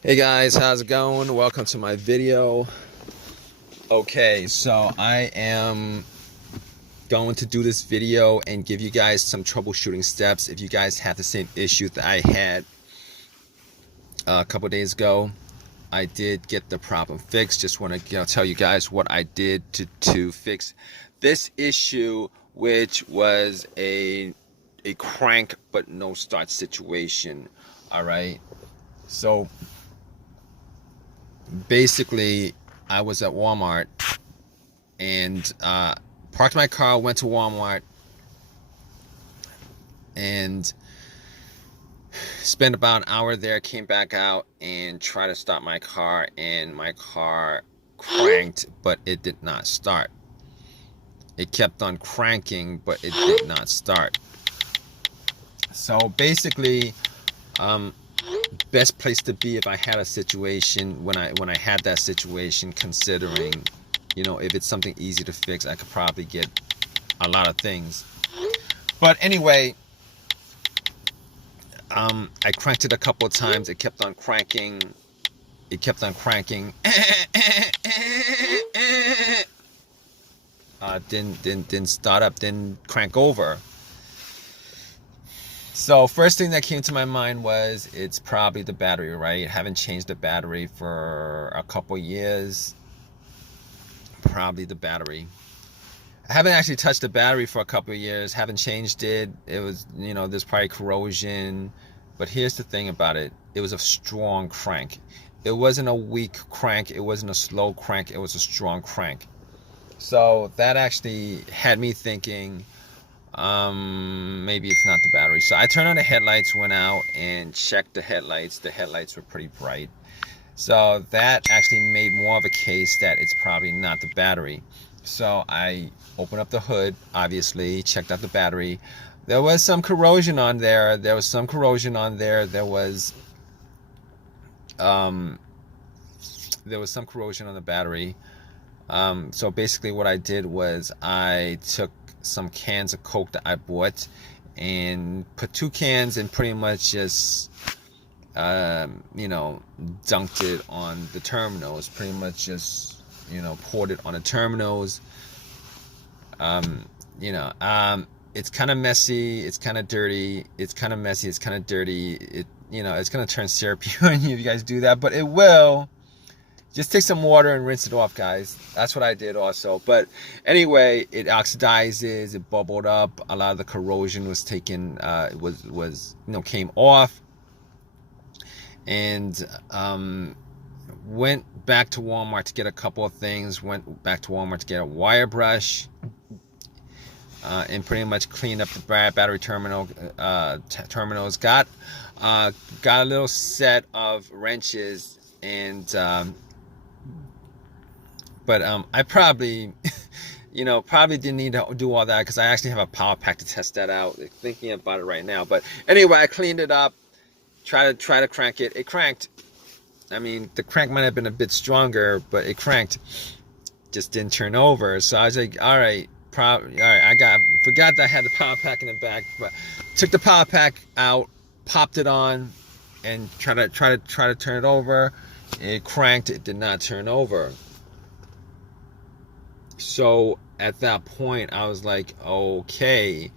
Hey guys, how's it going? Welcome to my video. Okay, so I am going to do this video and give you guys some troubleshooting steps if you guys have the same issue that I had a couple days ago. I did get the problem fixed. Just want to tell you guys what I did to fix this issue, which was a crank but no start situation. All right, so basically I was at Walmart and parked my car, went to Walmart and spent about an hour there, came back out and tried to start my car, and my car cranked, but it did not start. It kept on cranking, but it did not start. So basically, best place to be if I had a situation when I had that situation, considering, if it's something easy to fix, I could probably get a lot of things. But anyway, I cranked it a couple of times. It kept on cranking. Didn't start up, didn't crank over. So first thing that came to my mind was it's probably the battery, right? Haven't changed the battery for a couple years. Probably the battery. I haven't actually touched the battery for a couple of years. Haven't changed it. It was, there's probably corrosion. But here's the thing about it. It was a strong crank. It wasn't a weak crank. It wasn't a slow crank. It was a strong crank. So that actually had me thinking, maybe it's not the battery. So I turned on the headlights, went out and checked the headlights. The headlights were pretty bright. So that actually made more of a case that it's probably not the battery. So I opened up the hood, obviously, checked out the battery. There was some corrosion on there. There was some corrosion on there. There was some corrosion on the battery. So basically what I did was I took some cans of Coke that I bought and put 2 cans and pretty much just dunked it on the terminals. Pretty much just poured it on the terminals. It's kind of messy, it's kind of dirty, it's kind of messy, it's kind of dirty. It's gonna turn syrupy on you if you guys do that, but it will. Just take some water and rinse it off, guys. That's what I did also. But anyway, it oxidizes, it bubbled up. A lot of the corrosion was taken, came off. And went back to Walmart to get a couple of things. Went back to Walmart to get a wire brush. And pretty much cleaned up the battery terminals. Got a little set of wrenches and I probably probably didn't need to do all that because I actually have a power pack to test that out. Thinking about it right now, but anyway, I cleaned it up. Try to crank it. It cranked. I mean, the crank might have been a bit stronger, but it cranked. Just didn't turn over. So I was like, all right. I forgot that I had the power pack in the back, but took the power pack out, popped it on, and try to turn it over. It cranked. It did not turn over. So at that point, I was like, okay,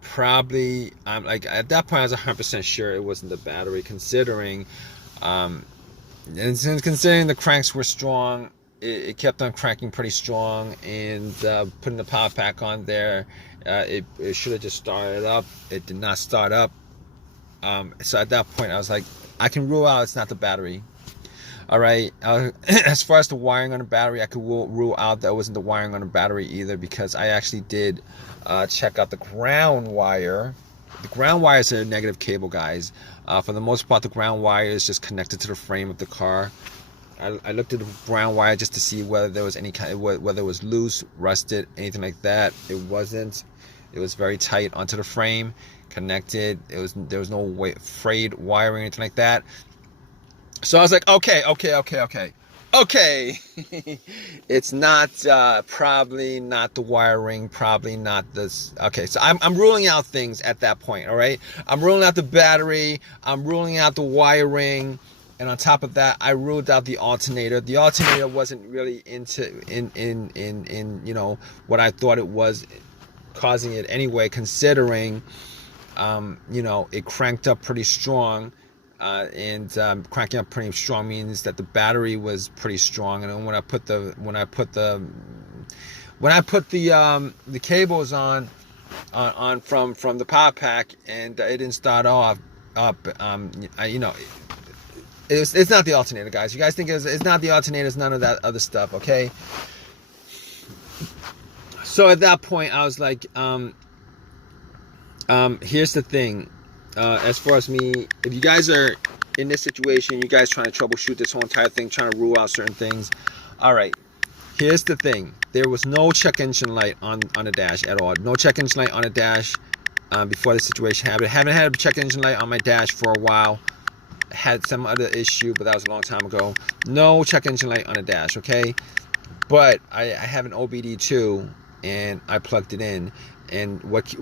probably. I'm like, at that point, I was 100% sure it wasn't the battery, considering the cranks were strong. It kept on cranking pretty strong, and putting the power pack on there, it should have just started up. It did not start up. So at that point, I was like, I can rule out it's not the battery. All right. As far as the wiring on the battery, I could rule out that it wasn't the wiring on the battery either, because I actually did check out the ground wire. The ground wire is a negative cable, guys. For the most part, the ground wire is just connected to the frame of the car. I looked at the ground wire just to see whether there was whether it was loose, rusted, anything like that. It wasn't. It was very tight onto the frame, connected. There was no frayed wiring or anything like that. So I was like, okay. Okay, it's not probably not the wiring, probably not this. Okay, so I'm ruling out things at that point. All right, I'm ruling out the battery, I'm ruling out the wiring, and on top of that, I ruled out the alternator. The alternator wasn't really in what I thought it was causing it anyway, considering it cranked up pretty strong. And cranking up pretty strong means that the battery was pretty strong. And then when I put the cables on from the power pack, and it didn't start off up, it's not the alternator, guys. You guys think it's not the alternator, it's none of that other stuff, okay? So at that point, I was like, here's the thing. As far as me, if you guys are in this situation, you guys trying to troubleshoot this whole entire thing, trying to rule out certain things. All right, here's the thing. There was no check engine light on the dash at all. No check engine light on the dash before the situation happened. Haven't had a check engine light on my dash for a while. Had some other issue, but that was a long time ago. No check engine light on the dash, okay? But I have an OBD2, and I plugged it in. And what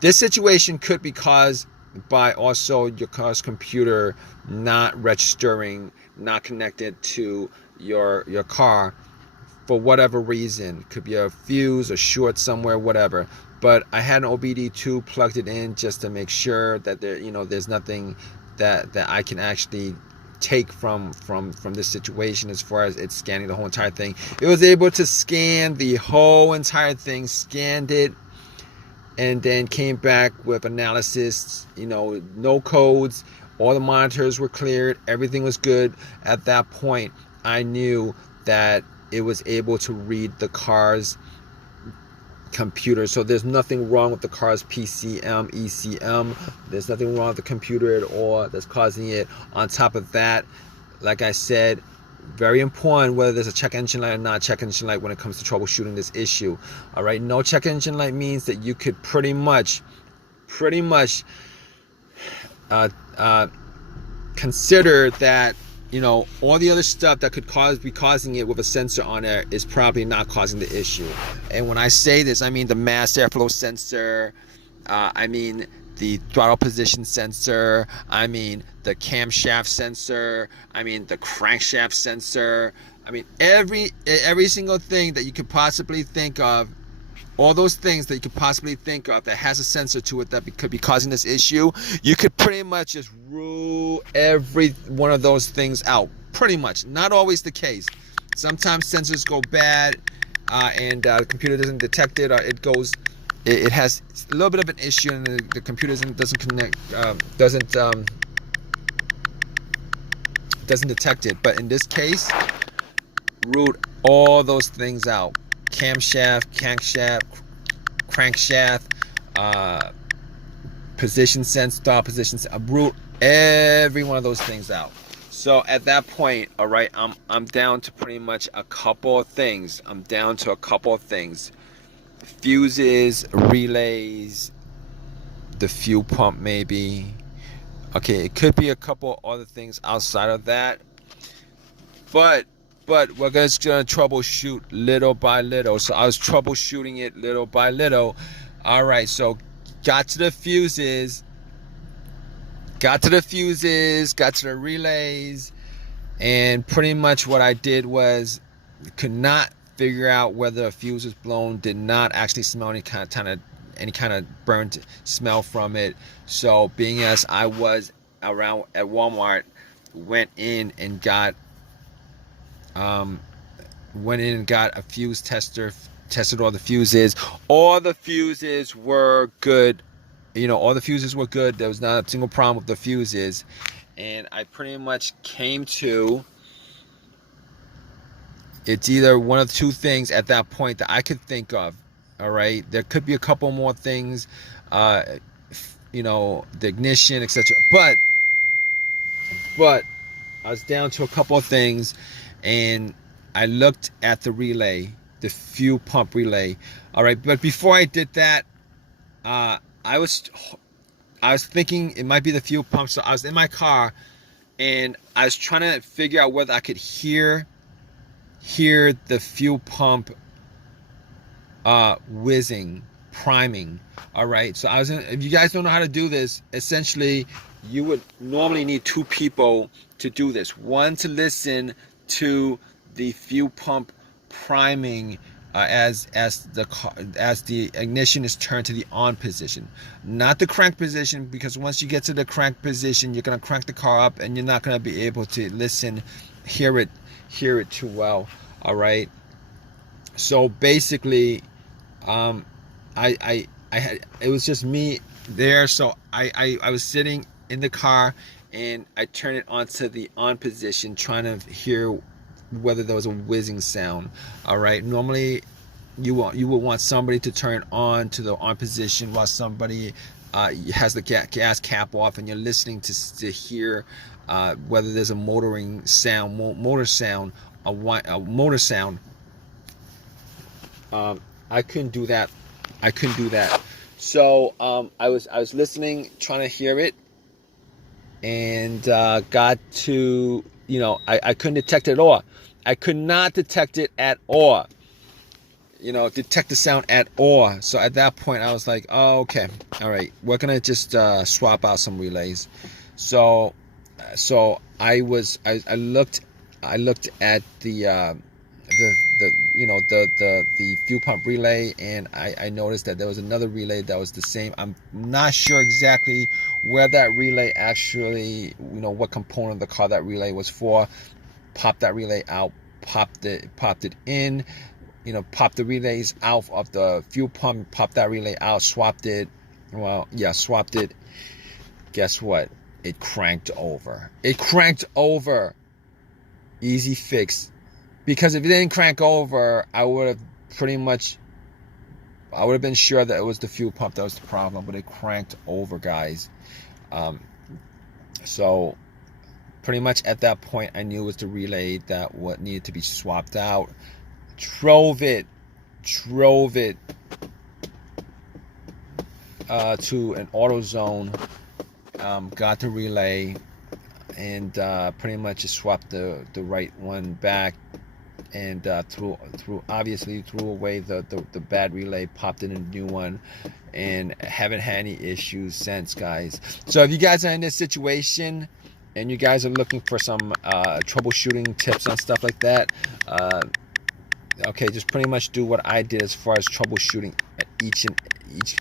this situation could be caused by also your car's computer not registering, not connected to your car for whatever reason. Could be a fuse, a short somewhere, whatever. But I had an OBD2 plugged it in just to make sure that there's nothing that I can actually take from this situation as far as it's scanning the whole entire thing. It was able to scan the whole entire thing, scanned it, and then came back with analysis, no codes, all the monitors were cleared, everything was good. At that point, I knew that it was able to read the car's computer. So there's nothing wrong with the car's PCM, ECM. There's nothing wrong with the computer at all that's causing it. On top of that, like I said, very important whether there's a check engine light or not check engine light when it comes to troubleshooting this issue. All right, no check engine light means that you could pretty much consider that all the other stuff that could be causing it with a sensor on there is probably not causing the issue. And when I say this, I mean the mass airflow sensor, I mean the throttle position sensor, I mean the camshaft sensor, I mean the crankshaft sensor, I mean every single thing that you could possibly think of, all those things that you could possibly think of that has a sensor to it that could be causing this issue, you could pretty much just rule every one of those things out. Pretty much. Not always the case. Sometimes sensors go bad and the computer doesn't detect it, or it has a little bit of an issue and the computer doesn't connect, doesn't detect it. But in this case, ruled all those things out. Camshaft, crankshaft, position sense, throttle position sense. I ruled every one of those things out. So at that point, all right, I'm down to pretty much a couple of things. Fuses, relays, the fuel pump maybe. Okay, it could be a couple other things outside of that. But we're just gonna troubleshoot little by little. So I was troubleshooting it little by little. All right, so got to the fuses, got to the relays, and pretty much what I did was could not figure out whether a fuse was blown. Did not actually smell any kind of burnt smell from it. So being as I was around at Walmart, went in and got a fuse tester, tested all the fuses. All the fuses were good. All the fuses were good. There was not a single problem with the fuses. And I pretty much came to, it's either one of two things at that point that I could think of. All right, there could be a couple more things, the ignition, etc. But I was down to a couple of things, and I looked at the relay, the fuel pump relay. All right, but before I did that, I was thinking it might be the fuel pump. So I was in my car, and I was trying to figure out whether I could hear hear the fuel pump whizzing, priming. All right, so if you guys don't know how to do this, essentially you would normally need two people to do this. One to listen to the fuel pump priming as the ignition is turned to the on position, not the crank position, because once you get to the crank position, you're going to crank the car up and you're not going to be able to hear it too well. All right, so basically I had, it was just me there, so I was sitting in the car and I turned it onto the on position, trying to hear whether there was a whizzing sound. All right, normally you would want somebody to turn on to the on position while somebody has the gas cap off, and you're listening to hear whether there's a motoring sound, motor sound, a motor sound. I couldn't do that. So I was listening, trying to hear it, and got to, I couldn't detect it at all. I could not detect it at all. Detect the sound at all. So at that point, I was like, oh, okay, all right, we're gonna just swap out some relays. So I looked at the fuel pump relay, and I noticed that there was another relay that was the same. I'm not sure exactly where that relay actually, what component of the car that relay was for. Popped that relay out, popped it in, popped the relays out of the fuel pump, popped that relay out, swapped it. Swapped it. Guess what? It cranked over. Easy fix. Because if it didn't crank over, I would have been sure that it was the fuel pump that was the problem, but it cranked over, guys. So pretty much at that point, I knew it was the relay that what needed to be swapped out. Drove it to an AutoZone, got the relay, and pretty much just swapped the right one back, and threw away the bad relay, popped in a new one, and haven't had any issues since, guys. So if you guys are in this situation and you guys are looking for some troubleshooting tips on stuff like that, okay, just pretty much do what I did as far as troubleshooting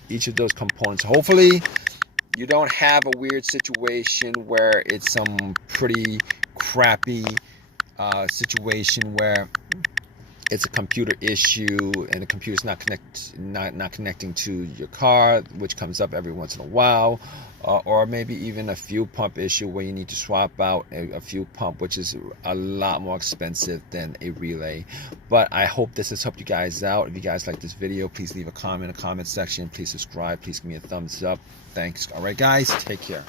each of those components. Hopefully you don't have a weird situation where it's some pretty crappy situation where it's a computer issue and the computer's not connecting to your car, which comes up every once in a while, or maybe even a fuel pump issue where you need to swap out a fuel pump, which is a lot more expensive than a relay. But I hope this has helped you guys out. If you guys like this video, please leave a comment in the comment section. Please subscribe. Please give me a thumbs up. Thanks. All right, guys, take care.